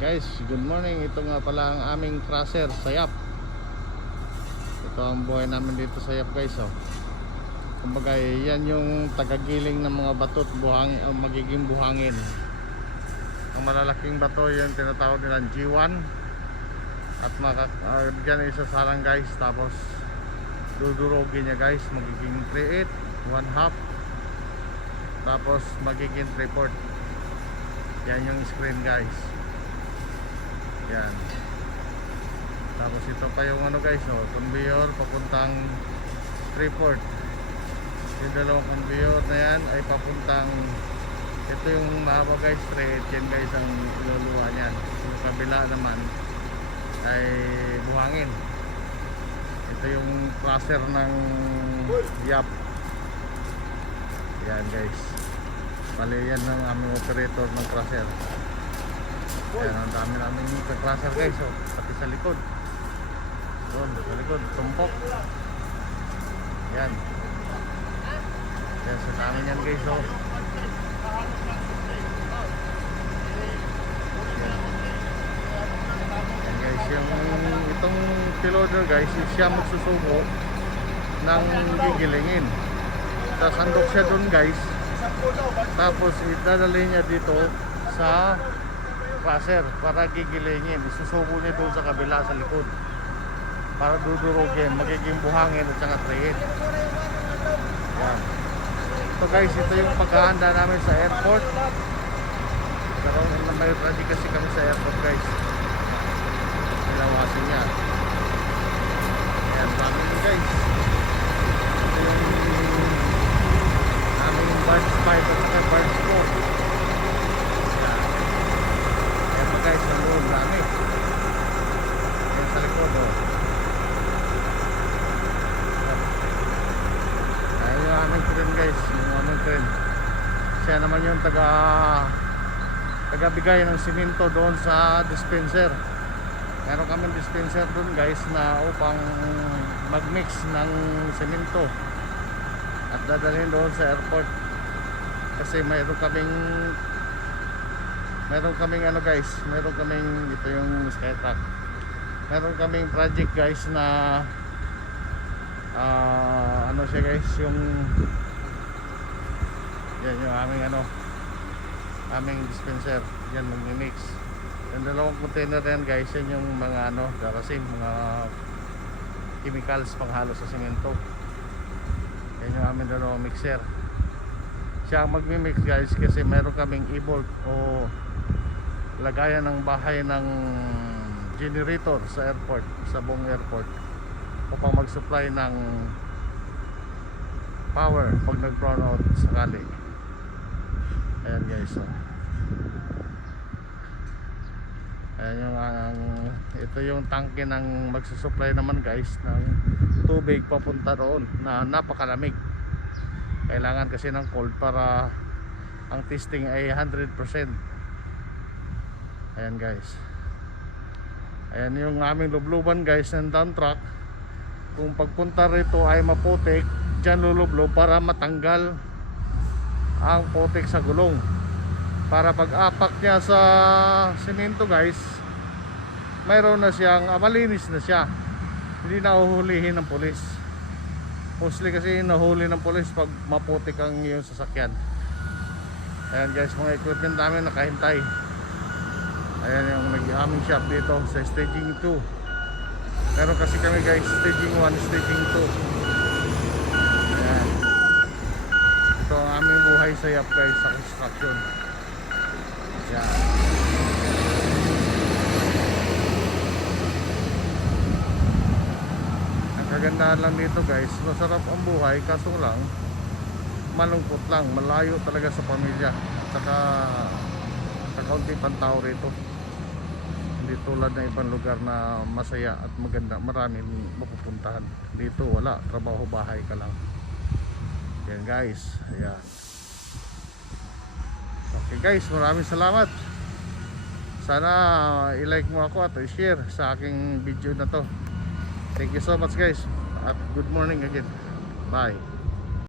Guys, good morning. Ito nga pala ang aming crusher, Sayap. Ito ang buhay namin dito sa Sayap, guys. Kumbaga, yan yung tagagiling ng mga bato at magiging buhangin. Ang malalaking bato, yan tinatawag nilang G1. At dyan isasalang, guys. Tapos dudurogin niya, guys. Magiging 3/8, 1/2. Tapos magiging 3/4. Yan yung screen, guys. Yan. Tapos ito pa yung guys, conveyor papuntang 3/4. Yung dalawang conveyor na yan ay papuntang, ito yung mahaba, guys, 3/8. Yan, guys, ang iluluwa niyan. Yung kabila naman ay buhangin. Ito yung crusher ng Yap. Yan, guys. Bali yan ang aming operator ng crusher. Ayan, ang dami namin crusher, guys, pati sa likod. Doon, sa likod, tumpok. Yan. Yan, sa dami yan, guys, Yan. Yan, guys, itong piloder, guys, siya magsusubo ng gigilingin. Tapos handok siya doon, guys. Tapos idadali niya dito sa crusher para gigilingin. Isusubo niya doon sa kabila sa likod para dudurugin, magiging buhangin at saka 3/8. Yan. So, guys, ito yung paghahanda namin sa airport. Pero may ready kasi kami sa airport, guys. Nilawasin niya. Ayan, dami yun, guys. Ito yung aming barge 5 at saka barge 4. Guys, ang loob dami. Yan sa likod, Ayan yung aming crane, guys. Yung aming crane. Siya naman yung tagabigay ng simento doon sa dispenser. Meron kaming dispenser doon, guys, na upang magmix ng simento at dadalhin doon sa airport. Kasi mayroon kaming guys, meron kaming ito yung Skytrack. Meron kaming project, guys, na siya, guys, yung yan yung aming aming dispenser. Yan magmi-mix. Yung dalawang container yan, guys, yan yung mga darasin, mga chemicals panghalo sa semento. Yan yung aming dalawang mixer. Siya ang magmi-mix, guys, kasi meron kaming e-bolt o lagayan ng bahay ng generator sa airport, sa buong airport, upang mag-supply ng power pag nag-brown out sakali. Ayan, guys, ayan yung ito yung tangke ng magsusupply naman, guys, ng tubig papunta roon na napakalamig. Kailangan kasi ng cold para ang testing ay 100%. Ayan, guys. Ayan yung aming lubluban, guys, ng dump truck. Kung pagpunta rito ay maputik, dyan lulublob para matanggal ang putik sa gulong. Para pag-apak niya sa semento, guys, mayroon na siyang malinis na siya. Hindi na uhulihin ng pulis. Mostly kasi nahuli ng pulis pag maputik ang iyong sasakyan. Ayan, guys, mga equipment namin nakahintay. Ayan yung aming shop dito sa staging 2. Meron kasi kami, guys, staging 1, staging 2. Ayan. Ito ang aming buhay sa Yap, guys, sa construction. Ayan. Ang kagandahan lang dito, guys, masarap ang buhay, kaso lang malungkot lang, malayo talaga sa pamilya. Saka kaunti pang tao rito. Hindi tulad ng ibang lugar na masaya at maganda, maraming mapupuntahan. Dito wala, trabaho bahay ka lang. Yan, guys. Ayan. Okay, guys, maraming salamat. Sana i-like mo ako at i-share sa aking video na to. Thank you so much, guys, at good morning again. Bye.